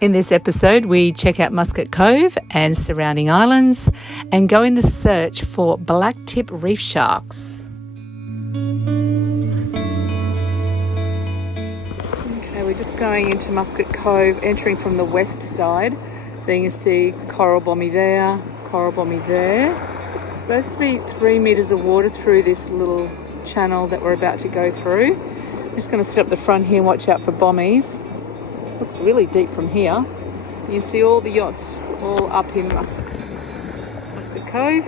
In this episode, we check out Musket Cove and surrounding islands and go in the search for black-tip reef sharks. Okay, we're just going into Musket Cove, entering from the west side. So you can see coral bommy there, coral bommy there. It's supposed to be 3 meters of water through this little channel that we're about to go through. I'm just going to sit up the front here and watch out for bommies. Looks really deep from here. You can see all the yachts all up in Musket Cove.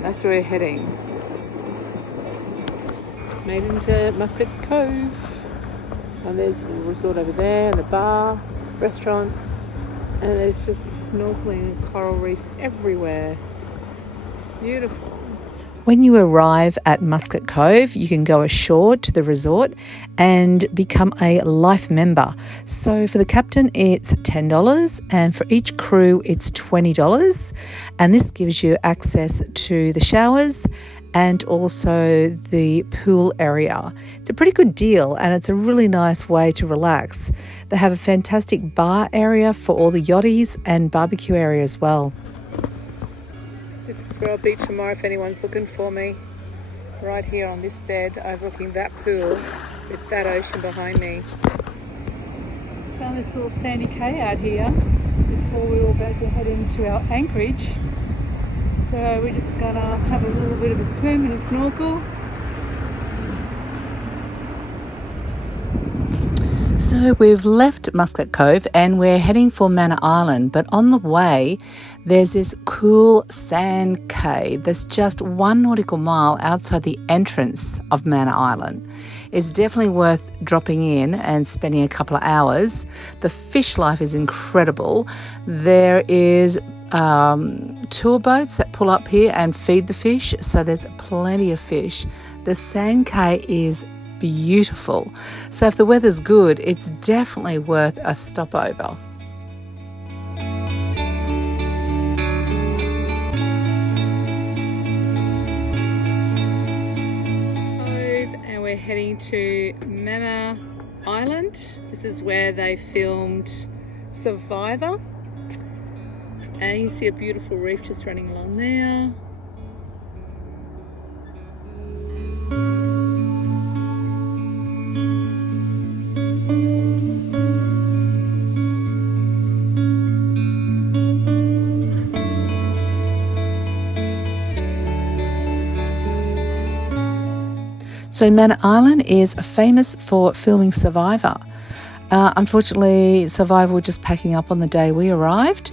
That's where we're heading. Made into Musket Cove. And there's the resort over there, and the bar, restaurant. And there's just snorkeling and coral reefs everywhere. Beautiful. When you arrive at Musket Cove, you can go ashore to the resort and become a life member. So for the captain, it's $10, and for each crew, it's $20. And this gives you access to the showers and also the pool area. It's a pretty good deal, and it's a really nice way to relax. They have a fantastic bar area for all the yachties and barbecue area as well. This is where I'll be tomorrow if anyone's looking for me. Right here on this bed, overlooking that pool with that ocean behind me. Found this little sandy cay out here before we were about to head into our anchorage. So we're just gonna have a little bit of a swim and a snorkel. So we've left Musket Cove and we're heading for Manor Island, but on the way there's this cool sand cave that's just 1 nautical mile outside the entrance of Manor Island. It's definitely worth dropping in and spending a couple of hours. The fish life is incredible. There is tour boats that pull up here and feed the fish, so there's plenty of fish. The sand cay is beautiful. So if the weather's good, it's definitely worth a stopover. And we're heading to Mamanuca Island. This is where they filmed Survivor. And you see a beautiful reef just running along there. So Manor Island is famous for filming Survivor. Unfortunately, Survivor were just packing up on the day we arrived,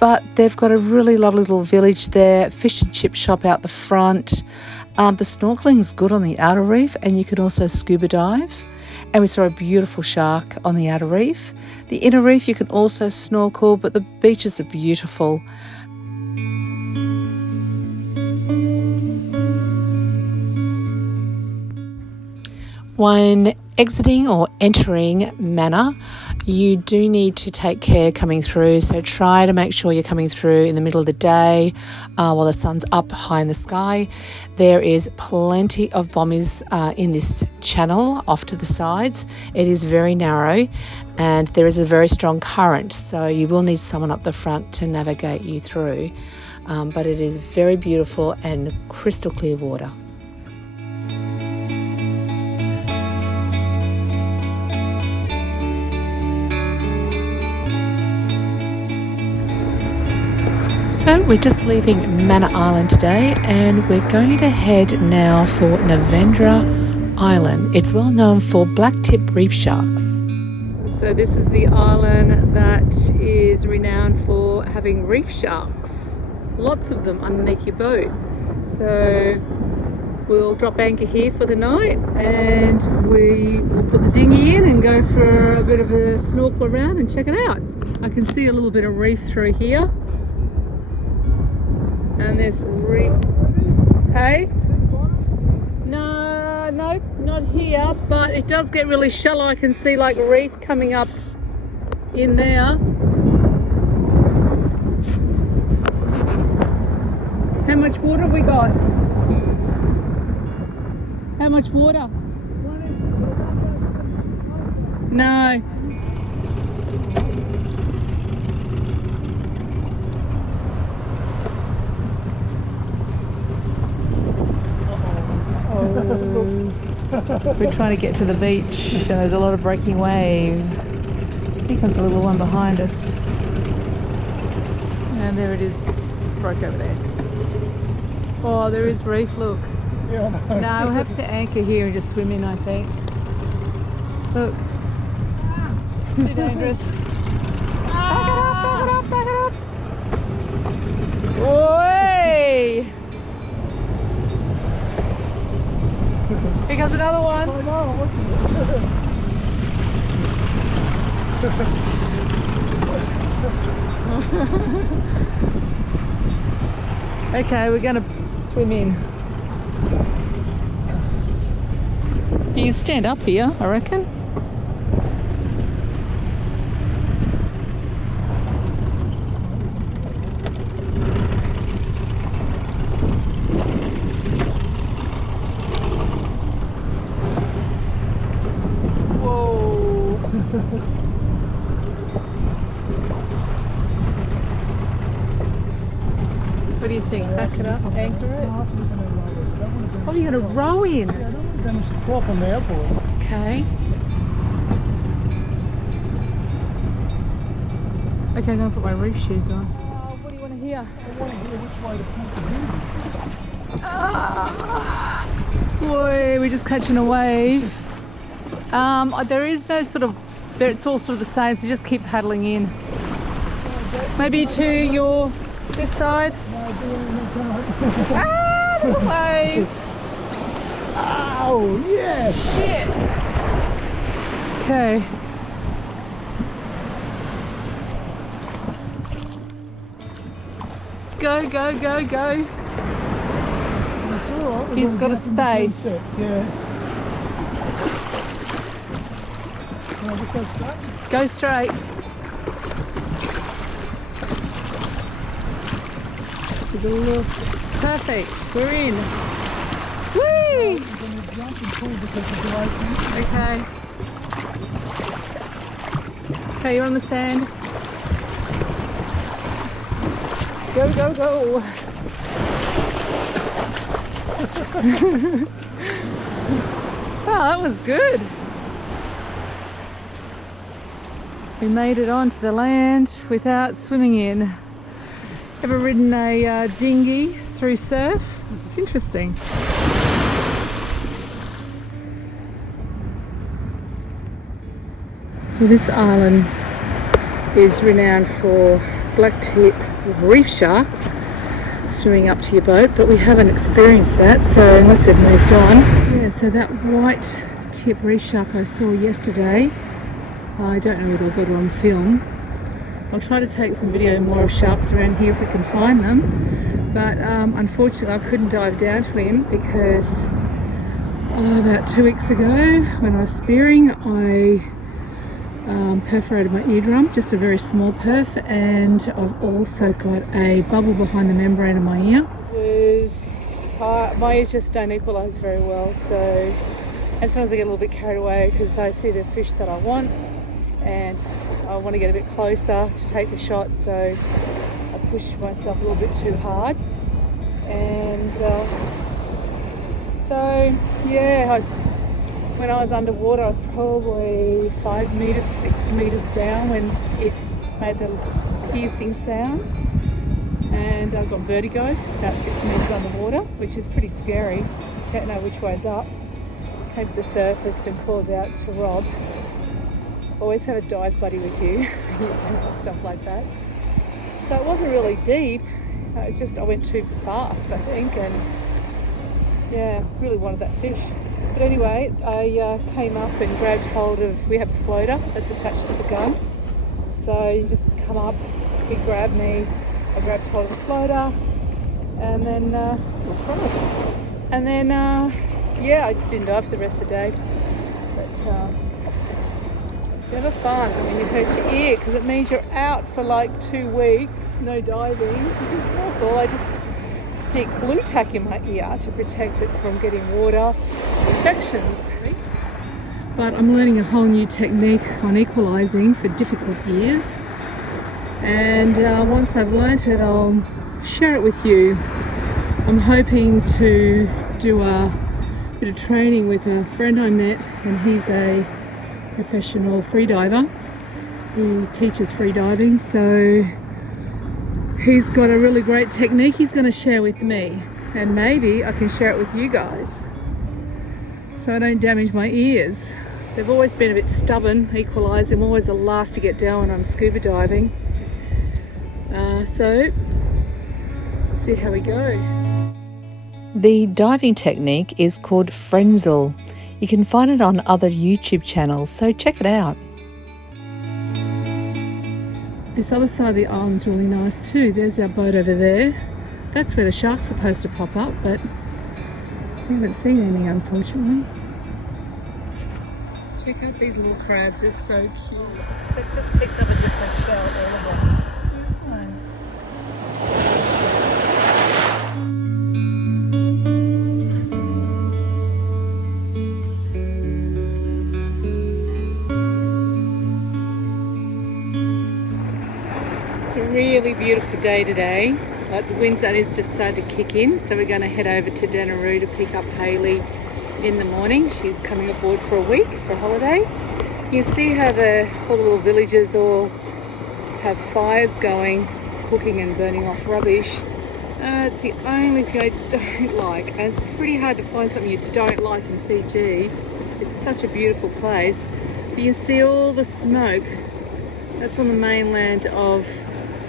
but they've got a really lovely little village there, fish and chip shop out the front. The snorkeling's good on the outer reef, and you can also scuba dive. And we saw a beautiful shark on the outer reef. The inner reef you can also snorkel, but the beaches are beautiful. When exiting or entering Manor, you do need to take care coming through, so try to make sure you're coming through in the middle of the day while the sun's up high in the sky. There is plenty of bommies in this channel off to the sides. It is very narrow and there is a very strong current, so you will need someone up the front to navigate you through, but it is very beautiful and crystal clear water. So we're just leaving Manor Island today and we're going to head now for Narendra Island. It's well known for black-tip reef sharks. So this is the island that is renowned for having reef sharks. Lots of them underneath your boat. So we'll drop anchor here for the night and we will put the dinghy in and go for a bit of a snorkel around and check it out. I can see a little bit of reef through here. And there's reef. Hey? No, not here, but it does get really shallow. I can see like reef coming up in there. How much water have we got? How much water? No. We're trying to get to the beach. There's a lot of breaking wave. I think there's a little one behind us. And there it is. Just broke over there. Oh, there is reef, look. Yeah, I know. No, we'll have to anchor here and just swim in, I think. Look. Too dangerous. Back it up, back it up, back it up. Oi! Here comes another one. I know, I'm watching it. Okay, we're going to swim in. You can stand up here, I reckon. Whoa! What do you think? Back it up, anchor it? Oh, you're going to row in? Yeah, I don't want them to drop on the airport. Okay. Okay, I'm going to put my reef shoes on. Oh, what do you want to hear? I want to hear which way the point is moving. Boy, we're just catching a wave. There is no sort of, it's all sort of the same, so just keep paddling in. Maybe to your, this side. Ah, there's a wave. Oh, yes! Shit. Okay. Go, go, go, go. That's all right. He's got a space. Sets, yeah. No, just go straight. Go straight. There's a little... Perfect. We're in. Whee! You're going to jump and pull because of the opening. Okay. Okay, you're on the sand. Go, go, go. Oh, that was good. We made it onto the land without swimming in. Ever ridden a dinghy through surf? It's interesting. So this island is renowned for black-tip reef sharks swimming up to your boat, but we haven't experienced that, so unless they've moved on. Yeah, so that white-tip reef shark I saw yesterday, I don't know whether I've got it on film. I'll try to take some video more of sharks around here if we can find them, but unfortunately I couldn't dive down to him because about 2 weeks ago when I was spearing, I perforated my eardrum, just a very small perf, and I've also got a bubble behind the membrane of my ear. My ears just don't equalise very well, so, and sometimes I get a little bit carried away because I see the fish that I want and I want to get a bit closer to take the shot, so I push myself a little bit too hard, and so yeah, when I was underwater, I was probably 5 meters, 6 meters down when it made the piercing sound, and I got vertigo about 6 meters underwater, which is pretty scary. Don't know which way's up. Came to the surface and called out to Rob. Always have a dive buddy with you when you're doing stuff like that. So it wasn't really deep. It's just I went too fast, I think, and yeah, really wanted that fish. But anyway, I came up and grabbed hold of, we have a floater that's attached to the gun. So you just come up, he grabbed me, I grabbed hold of the floater, and then, yeah, I just didn't dive for the rest of the day. But it's never fun when you hurt your ear, because it means you're out for like 2 weeks, no diving. You can snorkel, I just stick blue tack in my ear to protect it from getting water infections. But I'm learning a whole new technique on equalising for difficult ears, and once I've learnt it, I'll share it with you. I'm hoping to do a bit of training with a friend I met, and he's a professional free diver. He teaches free diving, so he's got a really great technique he's going to share with me, and maybe I can share it with you guys so I don't damage my ears. They've always been a bit stubborn, equalised. I'm always the last to get down when I'm scuba diving. So let's see how we go. The diving technique is called Frenzel. You can find it on other YouTube channels, so check it out. This other side of the island's really nice too. There's our boat over there. That's where the shark's supposed to pop up, but we haven't seen any, unfortunately. Check out these little crabs, they're so cute. They've just picked up a different shell, all of them. Here's one. It's a really beautiful day today. Like the wind's only just started to kick in, so we're going to head over to Denaroo to pick up Hayley in the morning. She's coming aboard for a week for a holiday. You can see how all the little villages all have fires going, cooking and burning off rubbish. It's the only thing I don't like, and it's pretty hard to find something you don't like in Fiji. It's such a beautiful place, but you can see all the smoke. That's on the mainland of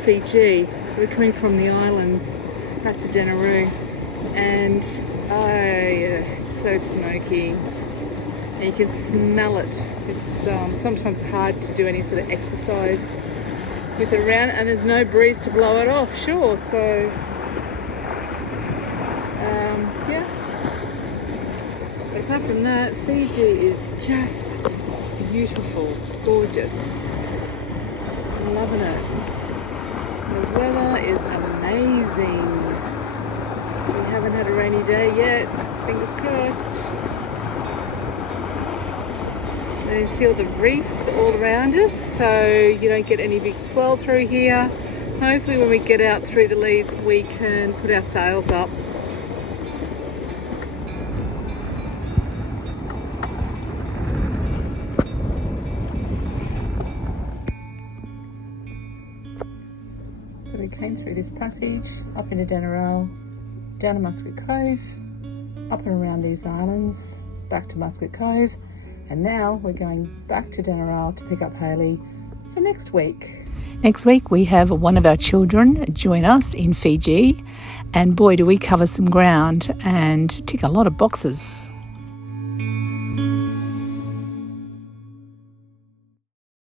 Fiji. So we're coming from the islands back to Denaroo, and it's so smoky. And you can smell it. It's sometimes hard to do any sort of exercise with it around, and there's no breeze to blow it off, sure. So yeah. But apart from that, Fiji is just beautiful, gorgeous. I'm loving it. The weather is amazing. We haven't had a rainy day yet, fingers crossed. And you see all the reefs all around us, so you don't get any big swell through here. Hopefully when we get out through the leads we can put our sails up. So we came through this passage, up into Denaroo, down to Musket Cove, up and around these islands, back to Musket Cove, and now we're going back to Denaroo to pick up Hayley for next week. Next week we have one of our children join us in Fiji, and boy do we cover some ground and tick a lot of boxes.